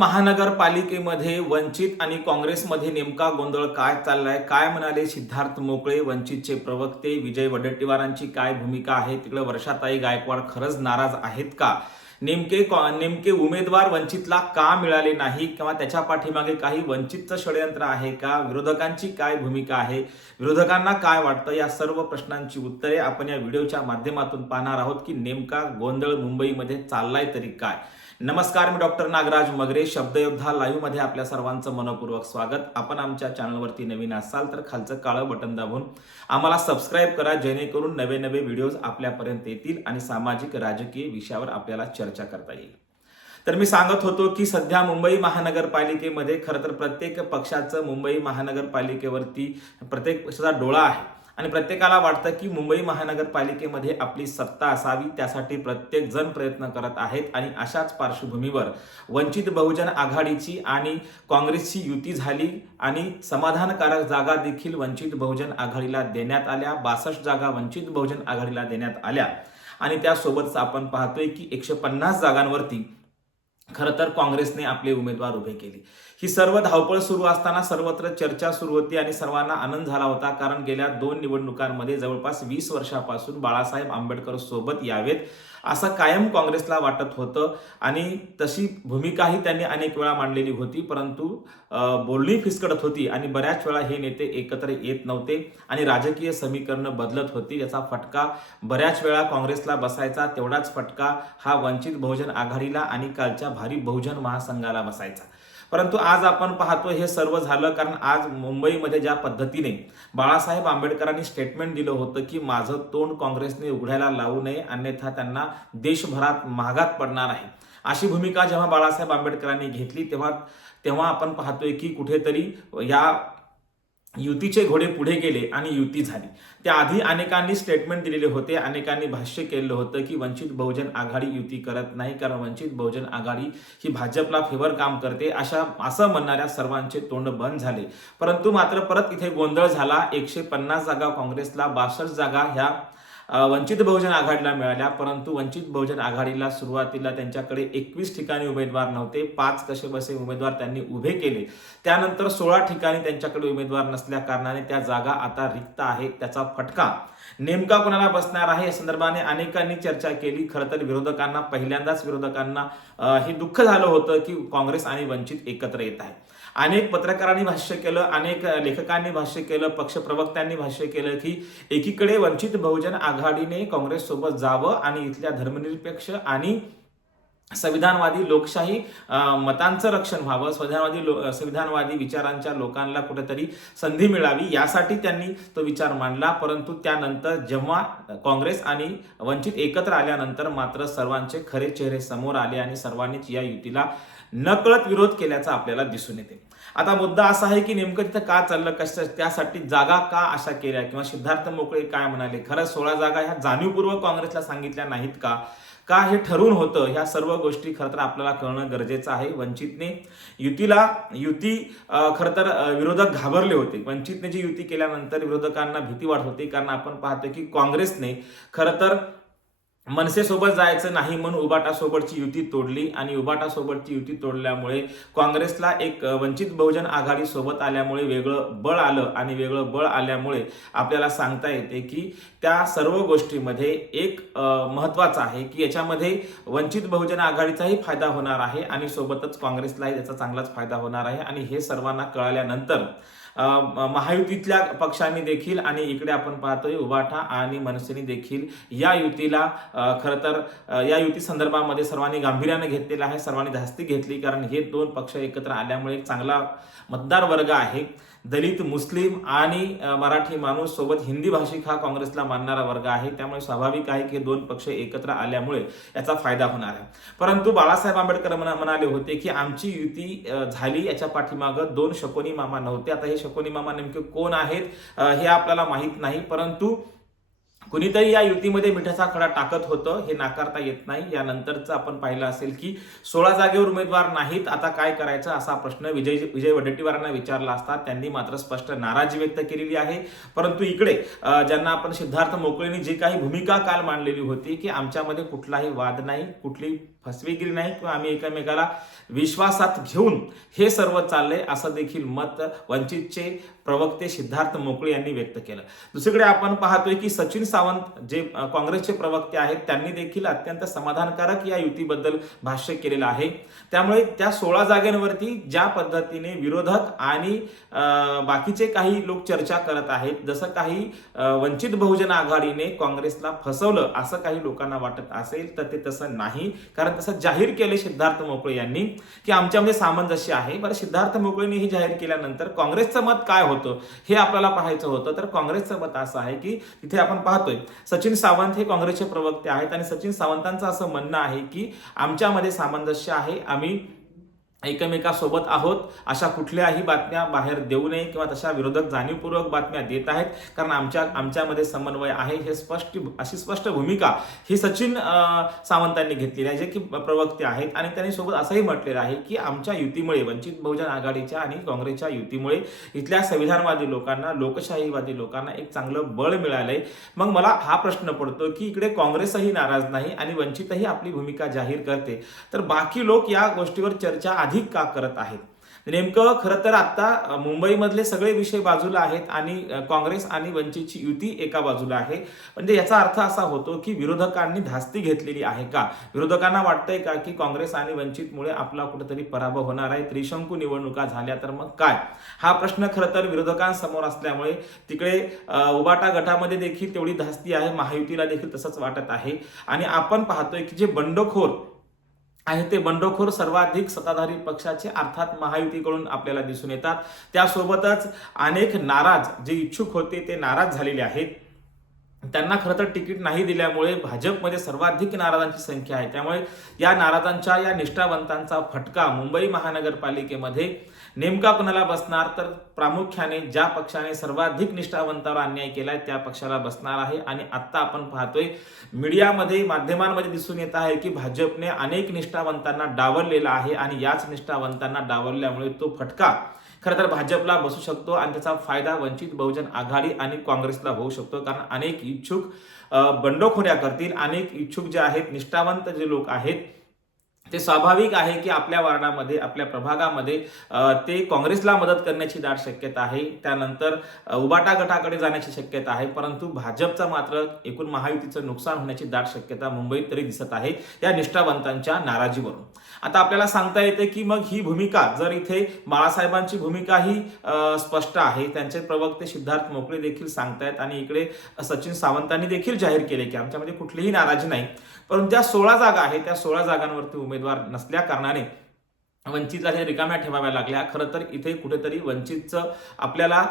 महानगरपालिकेमध्ये वंचित आणि काँग्रेसमध्ये नेमका गोंधळ काय चाललाय, काय म्हणाले सिद्धार्थ मोकळे, वंचितचे प्रवक्ते विजय वडेट्टीवारांची काय भूमिका आहे, तिकडे वर्षाताई गायकवाड खरंच नाराज आहेत का, नेमके उमेदवार वंचितला का मिळाले नाही किंवा त्याच्या पाठीमागे काही वंचितचं षडयंत्र आहे का, विरोधकांची काय भूमिका आहे, विरोधकांना काय वाटतं, या सर्व प्रश्नांची उत्तरे आपण या व्हिडिओच्या माध्यमातून पाहणार आहोत की नेमका गोंधळ मुंबईमध्ये चाललाय तरी काय. नमस्कार, मी डॉक्टर नागराज मगरे, शब्दयोद्धा लाईव्ह मध्ये आपल्या सर्वांचं मनपूर्वक स्वागत. आपण आमच्या चॅनलवरती नवीन असाल तर खालचं काळं बटन दाबून आम्हाला सबस्क्राईब करा, जेणेकरून नवे नवे व्हिडिओज आपल्यापर्यंत येतील आणि सामाजिक राजकीय विषयावर आपल्याला चर्चा करता येईल. तर मी सांगत होतो की सध्या मुंबई महानगरपालिकेमध्ये खरं तर प्रत्येक पक्षाचं मुंबई महानगरपालिकेवरती प्रत्येक पक्षाचा डोळा आहे आणि प्रत्येकाला वाटतं की मुंबई महानगरपालिकेमध्ये आपली सत्ता असावी, त्यासाठी प्रत्येक जण प्रयत्न करत आहेत. आणि अशाच पार्श्वभूमीवर वंचित बहुजन आघाडीची आणि काँग्रेसची युती झाली आणि समाधानकारक जागा देखील वंचित बहुजन आघाडीला देण्यात आल्या. 62 जागा वंचित बहुजन आघाडीला देण्यात आल्या आणि त्यासोबतच आपण पाहतोय की 150 जागांवरती खरं तर काँग्रेसने आपले उमेदवार उभे केले. ही सर्व धावपळ सुरू असताना सर्वत्र चर्चा सुरू होती आणि सर्वांना आनंद झाला होता, कारण गेल्या 2 निवडणुकांमध्ये जवळपास 20 वर्षापासून बाळासाहेब आंबेडकर सोबत यावेत असं कायम काँग्रेसला वाटत होतं आणि तशी भूमिकाही त्यांनी अनेक वेळा मांडलेली होती. परंतु बोलणी फिसकडत होती आणि बऱ्याच वेळा हे नेते एकत्र येत नव्हते आणि राजकीय समीकरणं बदलत होती. याचा फटका बऱ्याच वेळा काँग्रेसला बसायचा, तेवढाच फटका हा वंचित बहुजन आघाडीला आणि कालच्या भारी बहुजन महासंघाला बसायचा. परंतु आज आपण पाहतो हे सर्व झालं कारण आज मुंबईमध्ये ज्या पद्धतीने बाळासाहेब आंबेडकरांनी स्टेटमेंट दिलं होतं की माझं तोंड काँग्रेसने उघडायला लावू नये, अन्यथा त्यांना देशभरात महागात पडणार आहे, अशी भूमिका जेव्हा बाळासाहेब आंबेडकरांनी घेतली तेव्हा आपण पाहतोय की कुठेतरी या युतीचे घोडे पुढे गेले आणि युती झाली. त्याआधी अनेकांनी स्टेटमेंट दिलेले होते, अनेकांनी भाष्य केलं होतं की वंचित बहुजन आघाडी युती करत नाही, कारण वंचित बहुजन आघाडी ही भाजपला फेवर काम करते, असं म्हणणाऱ्या सर्वांचे तोंड बंद झाले. परंतु मात्र परत इथे गोंधळ झाला. 150 जागा काँग्रेसला, 62 जागा ह्या वंचित बहुजन आघाडीला मिळाल्या. परंतु वंचित बहुजन आघाडीला सुरुवातीला त्यांच्याकडे 21 ठिकाणी उमेदवार नव्हते, 5 कसेबसे उमेदवार त्यांनी उभे केले. त्यानंतर 16 ठिकाणी त्यांच्याकडे उमेदवार नसल्या कारणाने त्या जागा आता रिक्त आहेत. त्याचा फटका नेमका कोणाला बसणार आहे या संदर्भाने अनेकांनी चर्चा केली. खरं तर पहिल्यांदाच विरोधकांना हे दुःख झालं होतं की काँग्रेस आणि वंचित एकत्र येत आहे. अनेक पत्रकारांनी भाष्य केलं, अनेक लेखकांनी भाष्य केलं, पक्ष प्रवक्त्यांनी भाष्य केलं की एकीकडे वंचित बहुजन आघाडीने काँग्रेस सोबत जावं आणि इथल्या धर्मनिरपेक्ष आणि संविधानवादी लोकशाही मतांचं रक्षण व्हावं, संविधानवादी विचारांच्या लोकांना कुठेतरी संधी मिळावी, यासाठी त्यांनी तो विचार मांडला. परंतु त्यानंतर जेव्हा काँग्रेस आणि वंचित एकत्र आल्यानंतर मात्र सर्वांचे खरे चेहरे समोर आले आणि सर्वांनीच या युतीला नकळत विरोध केल्याचा आपल्याला दिसून येते. आता मुद्दा असा आहे की नेमकं तिथं का चाललं, कसं, त्यासाठी जागा का अशा केल्या किंवा सिद्धार्थ मोकळे काय म्हणाले, खरंच 16 जागा ह्या जाणीवपूर्वक काँग्रेसला सांगितल्या नाहीत का हे ठरवून होतं, ह्या सर्व गोष्टी खरं तर आपल्याला कळणं गरजेचं आहे. वंचितने युती खरं तर विरोधक घाबरले होते. वंचितने जी युती केल्यानंतर विरोधकांना भीती वाटत होती, कारण आपण पाहतो की काँग्रेसने खरं तर मनसेसोबत जायचं नाही म्हणून उबाटासोबतची युती तोडली आणि उबाटासोबतची युती तोडल्यामुळे काँग्रेसला एक वंचित बहुजन आघाडी सोबत आल्यामुळे वेगळं बळ आलं आणि वेगळं बळ आल्यामुळे आपल्याला सांगता येते की त्या सर्व गोष्टीमध्ये एक महत्त्वाचं आहे की याच्यामध्ये वंचित बहुजन आघाडीचाही फायदा होणार आहे आणि सोबतच काँग्रेसलाही त्याचा चांगलाच फायदा होणार आहे. आणि हे सर्वांना कळाल्यानंतर महायुतीतल्या पक्षांनी देखील आणि इकडे आपण पाहतोय उबाटा आणि मनसेने देखील या युतीला खरं तर या युती संदर्भामध्ये सर्वांनी गांभीर्याने घेतलेला आहे, सर्वांनी धास्ती घेतली, कारण हे 2 पक्ष एकत्र आल्यामुळे एक चांगला मतदार वर्ग आहे. दलित, मुस्लिम आणि मराठी माणूस सोबत हिंदी भाषिक हा काँग्रेसला मानणारा वर्ग आहे. त्यामुळे स्वाभाविक आहे की 2 पक्ष एकत्र आल्यामुळे याचा फायदा होणार आहे. परंतु बाळासाहेब आंबेडकर म्हणाले होते की आमची युती झाली, याच्या पाठीमागं 2 शकोनी मामा नव्हते. आता हे शकोनी मामा नेमके कोण आहेत हे आपल्याला माहीत नाही, परंतु कुणीतरी या युतीमध्ये मिठाचा खडा टाकत होतं, हे नाकारता येत नाही. यानंतरचं आपण पाहिलं असेल की 16 जागेवर उमेदवार नाहीत, आता काय करायचं असा प्रश्न विजय वडेट्टीवारांना विचारला असता त्यांनी मात्र स्पष्ट नाराजी व्यक्त केलेली आहे. परंतु इकडे ज्यांना आपण सिद्धार्थ मोकळेंनी जी काही भूमिका काल मांडलेली होती की आमच्यामध्ये कुठलाही वाद नाही, कुठली फसवेगिरी नाही किंवा आम्ही एकमेकाला विश्वासात घेऊन हे सर्व चाललंय असं देखील मत वंचितचे प्रवक्ते सिद्धार्थ मोकळे यांनी व्यक्त केलं. दुसरीकडे आपण पाहतोय की सचिन सावंत जे काँग्रेसचे प्रवक्ते आहेत त्यांनी देखील अत्यंत समाधानकारक या युतीबद्दल भाष्य केलेलं आहे. त्यामुळे त्या 16 जागांवरती ज्या पद्धतीने विरोधक आणि बाकीचे काही लोक चर्चा करत आहेत, जसं काही वंचित बहुजन आघाडीने काँग्रेसला फसवलं असं काही लोकांना वाटत असेल तर ते तसं नाही. कारण तसं जाहीर केले सिद्धार्थ मोकळे यांनी की आमच्यामध्ये सामंजस्य आहे. बरं, सिद्धार्थ मोकळेंनी हे जाहीर केल्यानंतर काँग्रेसचं मत काय होतं हे आपल्याला पाहायचं होतं. तर काँग्रेसचं मत असं आहे की तिथे आपण पाहतोय सचिन सावंत हे काँग्रेसचे प्रवक्ते आहेत आणि सचिन सावंतांचं असं म्हणणं आहे की आमच्यामध्ये सामंजस्य आहे, आम्ही एकमेकासोबत आहोत, अशा कुठल्याही बातम्या बाहेर देऊ नये किंवा तशा विरोधक जाणीवपूर्वक बातम्या देत आहेत कारण आमच्यामध्ये समन्वय आहे. हे अशी स्पष्ट भूमिका ही सचिन सावंतांनी घेतलेली आहे जे की प्रवक्ते आहेत. आणि त्यांनी सोबत असंही म्हटलेलं आहे की आमच्या युतीमुळे, वंचित बहुजन आघाडीच्या आणि काँग्रेसच्या युतीमुळे इथल्या संविधानवादी लोकांना, लोकशाहीवादी लोकांना एक चांगलं बळ मिळालंय. मग मला हा प्रश्न पडतो की इकडे काँग्रेसही नाराज नाही आणि वंचितही आपली भूमिका जाहीर करते, तर बाकी लोक या गोष्टीवर चर्चा अधिक का करत आहेत? नेमकं खरं तर आता मुंबईमधले सगळे विषय बाजूला आहेत आणि काँग्रेस आणि वंचितची युती एका बाजूला आहे. म्हणजे याचा अर्थ असा होतो की विरोधकांनी धास्ती घेतलेली आहे का? विरोधकांना वाटतंय का की काँग्रेस आणि वंचितमुळे आपला कुठेतरी पराभव होणार आहे, त्रिशंकू निवडणुका झाल्या तर मग काय? हा प्रश्न खरं तर विरोधकांसमोर असल्यामुळे तिकडे उबाटा गटामध्ये देखील तेवढी धास्ती आहे, महायुतीला देखील तसंच वाटत आहे. आणि आपण पाहतोय की जे बंडखोर आहे ते बंडखोर सर्वाधिक सत्ताधारी पक्षाचे अर्थात महायुतीकडून आपल्याला दिसून येतात. त्यासोबतच अनेक नाराज जे इच्छुक होते ते नाराज झालेले आहेत. त्यांना खरं तर तिकीट नाही दिल्यामुळे भाजपमध्ये सर्वाधिक नाराजांची संख्या आहे. त्यामुळे या नाराजांच्या, या निष्ठावंतांचा फटका मुंबई महानगरपालिकेमध्ये नेमका कोणाला बसणार? तर प्रामुख्याने ज्या पक्षाने सर्वाधिक निष्ठावंतावर अन्याय केलाय त्या पक्षाला बसणार आहे. आणि आता आपण पाहतोय मीडियामध्ये, माध्यमांमध्ये दिसून येत आहे की भाजपने अनेक निष्ठावंतांना डावललेला आहे आणि याच निष्ठावंतांना डावलल्यामुळे तो फटका खरं तर भाजपला बसू शकतो आणि त्याचा फायदा वंचित बहुजन आघाडी आणि काँग्रेसला होऊ शकतो. कारण अनेक इच्छुक बंडखोऱ्या करतील, अनेक इच्छुक जे आहेत, निष्ठावंत जे लोक आहेत ते स्वाभाविक आहे की आपल्या वार्डामध्ये, आपल्या प्रभागामध्ये ते काँग्रेसला मदत करण्याची दाट शक्यता आहे. त्यानंतर उबाटा गटाकडे जाण्याची शक्यता आहे. परंतु भाजपचा मात्र एकूण महायुतीचं नुकसान होण्याची दाट शक्यता मुंबईत तरी दिसत आहे या निष्ठावंतांच्या नाराजीवरून. आता आपल्याला सांगता येते की मग ही भूमिका, जर इथे बाळासाहेबांची भूमिका ही स्पष्ट आहे, त्यांचे प्रवक्ते सिद्धार्थ मोकळे देखील सांगतायत आणि इकडे सचिन सावंतांनी देखील जाहीर केले की आमच्यामध्ये कुठलीही नाराजी नाही. परंतु त्या 16 जागा आहेत, त्या 16 जागांवरती उमेदवार नसल्या कारणाने वंचितला हे रिकाम्या ठेवाव्या लागल्या. खरं तर इथे कुठेतरी वंचितचं आपल्याला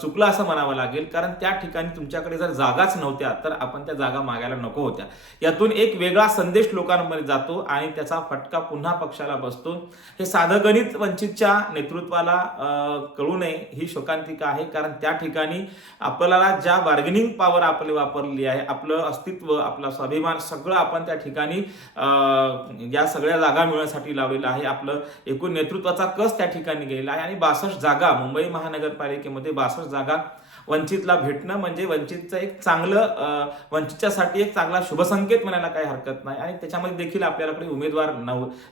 चुकलं असं म्हणावं लागेल. कारण त्या ठिकाणी तुमच्याकडे जर जागाच नव्हत्या तर आपण त्या जागा मागायला नको होत्या. यातून एक वेगळा संदेश लोकांमध्ये जातो आणि त्याचा फटका पुन्हा पक्षाला बसतो. हे साधं गणित वंचितच्या नेतृत्वाला कळू नये ही शोकांतिका आहे. कारण त्या ठिकाणी आपल्याला ज्या बार्गेनिंग पॉवर आपली वापरली आहे, आपलं अस्तित्व, आपला स्वाभिमान सगळं आपण त्या ठिकाणी या सगळ्या जागा मिळवण्यासाठी लावलेलं आहे. आपलं एकूण नेतृत्वाचा कस त्या ठिकाणी गेलेला आहे. आणि 62 जागा मुंबई महानगरपालिकेमध्ये 62 जागा वंचितला भेटणं म्हणजे वंचितचं एक चांगलं, वंचितच्यासाठी एक चांगला शुभसंकेत म्हणायला काही हरकत नाही. आणि त्याच्यामध्ये देखील आपल्याकडे उमेदवार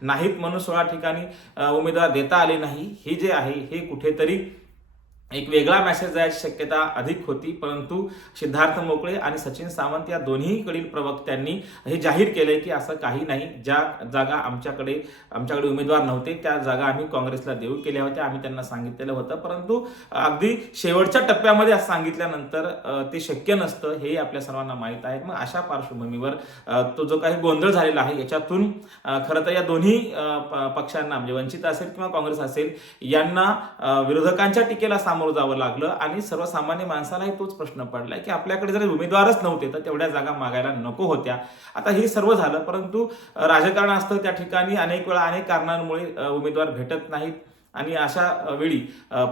नाहीत म्हणून 16 ठिकाणी उमेदवार देता आले नाही. हे जे आहे हे कुठेतरी एक वेगळा मेसेज जायची शक्यता अधिक होती. परंतु सिद्धार्थ मोकळे आणि सचिन सावंत या दोन्हीकडील प्रवक्त्यांनी हे जाहीर केलंय की असं काही नाही. ज्या जागा आमच्याकडे उमेदवार नव्हते त्या जागा आम्ही काँग्रेसला देऊ केल्या होत्या, आम्ही त्यांना सांगितलेलं होतं. परंतु अगदी शेवटच्या टप्प्यामध्ये असं सांगितल्यानंतर ते शक्य नसतं हे आपल्या सर्वांना माहीत आहे. मग अशा पार्श्वभूमीवर तो जो काही गोंधळ झालेला आहे याच्यातून खरं तर या दोन्ही पक्षांना, म्हणजे वंचित असेल किंवा काँग्रेस असेल, यांना विरोधकांच्या टीकेला सामोरं जावं लागलं. आणि सर्वसामान्य माणसालाही तोच प्रश्न पडलाय की आपल्याकडे जर उमेदवारच नव्हते तर तेवढ्या जागा मागायला नको होत्या. आता हे सर्व झालं, परंतु राजकारण असतं, त्या ठिकाणी अनेक वेळा अनेक कारणांमुळे उमेदवार भेटत नाहीत. आणि अशा वेळी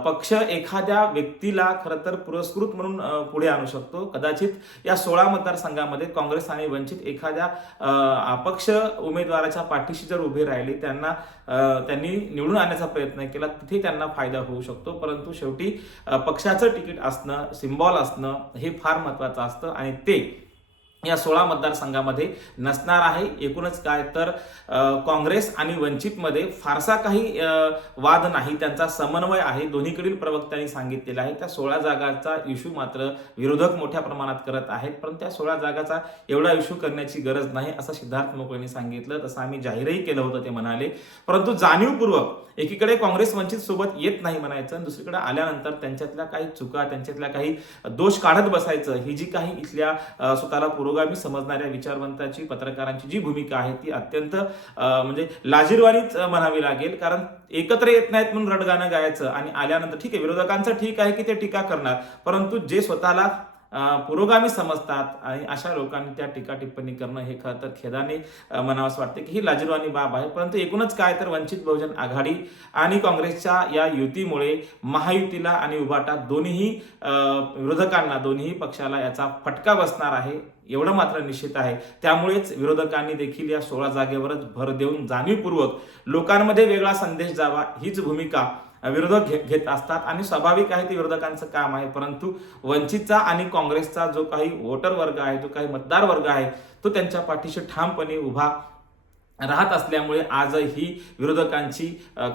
पक्ष एखाद्या व्यक्तीला खरं तर पुरस्कृत म्हणून पुढे आणू शकतो. कदाचित या 16 मतदारसंघामध्ये काँग्रेस आणि वंचित एखाद्या अपक्ष उमेदवाराच्या पाठीशी जर उभे राहिले, त्यांनी निवडून आणण्याचा प्रयत्न केला, तिथे त्यांना फायदा होऊ शकतो. परंतु शेवटी पक्षाचं तिकीट असणं, सिम्बॉल असणं हे फार महत्त्वाचं असतं आणि ते या 16 मतदारसंघामध्ये नसणार आहे. एकूणच काय तर काँग्रेस आणि वंचितमध्ये फारसा काही वाद नाही, त्यांचा समन्वय आहे. दोन्हीकडील प्रवक्त्यांनी सांगितलेलं आहे. त्या 16 जागांचा इश्यू मात्र विरोधक मोठ्या प्रमाणात करत आहेत, परंतु त्या 16 जागाचा एवढा इश्यू करण्याची गरज नाही असं सिद्धार्थ मोकळेंनी सांगितलं. तसं आम्ही जाहीरही केलं होतं ते म्हणाले. परंतु जाणीवपूर्वक एकीकडे काँग्रेस वंचित सोबत येत नाही म्हणायचं, दुसरीकडे आल्यानंतर त्यांच्यातल्या काही चुका, त्यांच्यातल्या काही दोष काढत बसायचं, ही जी काही इथल्या स्वतःला पुरोगामी समजणाऱ्या विचारवंताची, पत्रकारांची जी भूमिका आहे ती अत्यंत म्हणजे लाजिरवाणीच म्हणावी लागेल. कारण एकत्र येत नाहीत म्हणून रडगाणं गायचं आणि आल्यानंतर ठीक आहे, विरोधकांचं ठीक आहे की ते टीका करणार, परंतु जे स्वतःला पुरोगामी समजतात आणि अशा लोकांनी त्या टीका टिप्पणी करणं हे खरं तर खेदाने म्हणावंसं वाटते की ही लाजिरवाणी बाब आहे. परंतु एकूणच काय तर वंचित बहुजन आघाडी आणि काँग्रेसच्या या युतीमुळे महायुतीला आणि उभाटा दोन्ही विरोधकांना, दोन्ही पक्षाला याचा फटका बसणार आहे, एवढं मात्र निश्चित आहे. त्यामुळेच विरोधकांनी देखील या 16 जागेवरच भर देऊन जाणीवपूर्वक लोकांमध्ये वेगळा संदेश जावा हीच भूमिका विरोधक घेत असतात आणि स्वाभाविक आहे ते विरोधकांचं काम आहे. परंतु वंचितचा आणि काँग्रेसचा जो काही वोटर वर्ग आहे, जो काही मतदार वर्ग आहे, तो त्यांच्या पाठीशी ठामपणे उभा राहत असल्यामुळे आज ही विरोधकांची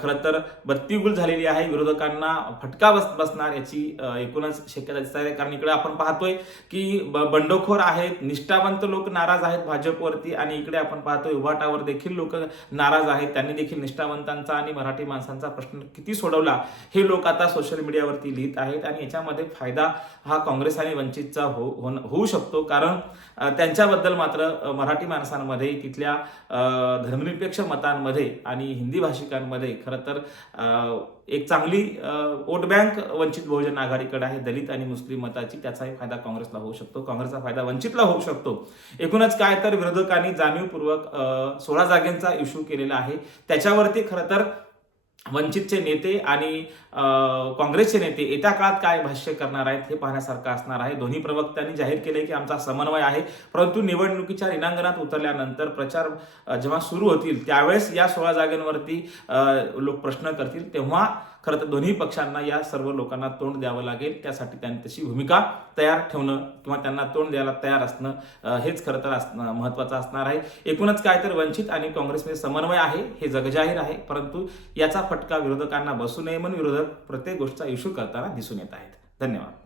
खरं तर बत्तीगुल झालेली आहे. विरोधकांना फटका बसणार याची एकूणच शक्यता दिसत आहे. कारण इकडे आपण पाहतोय की बंडखोर आहेत, निष्ठावंत लोक नाराज आहेत भाजपवरती, आणि इकडे आपण पाहतोय उभाटावर देखील लोक नाराज आहेत. त्यांनी देखील निष्ठावंतांचा आणि मराठी माणसांचा प्रश्न किती सोडवला हे लोक आता सोशल मीडियावरती लिहित आहेत. आणि याच्यामध्ये फायदा हा काँग्रेस आणि वंचितचा होऊ शकतो, कारण त्यांच्याबद्दल मात्र मराठी माणसांमध्ये, तिथल्या धर्मनिरपेक्ष मतांमध्ये आणि हिंदी भाषिकांमध्ये खरं तर एक चांगली वोट बँक वंचित बहुजन आघाडीकडे आहे, दलित आणि मुस्लिम मताची. त्याचाही फायदा काँग्रेसला होऊ शकतो, काँग्रेसचा फायदा वंचितला होऊ शकतो. एकूणच काय तर विरोधकांनी जाणीवपूर्वक 16 जागांचा इश्यू केलेला आहे. त्याच्यावरती खरं तर वंचितचे नेते आणि काँग्रेसचे नेते येत्या काळात काय भाष्य करणार आहेत हे पाहण्यासारखं असणार आहे. दोन्ही प्रवक्त्यांनी जाहीर केले की आमचा समन्वय आहे, परंतु निवडणुकीच्या रिंगणात उतरल्यानंतर प्रचार जेव्हा सुरू होतील त्यावेळेस या 16 जागांवरती लोक प्रश्न करतील, तेव्हा खरं तर दोन्ही पक्षांना या सर्व लोकांना तोंड द्यावं लागेल. त्यासाठी त्यांनी तशी भूमिका तयार ठेवणं किंवा त्यांना तोंड द्यायला तयार असणं हेच खरं तर महत्त्वाचं असणार आहे. एकूणच काय तर वंचित आणि काँग्रेसमध्ये समन्वय आहे हे जगजाहीर आहे, परंतु याचा फटका विरोधकांना बसू नये म्हणून विरोधक प्रत्येक गोष्टीचा इश्यू करताना दिसून येत आहेत. धन्यवाद.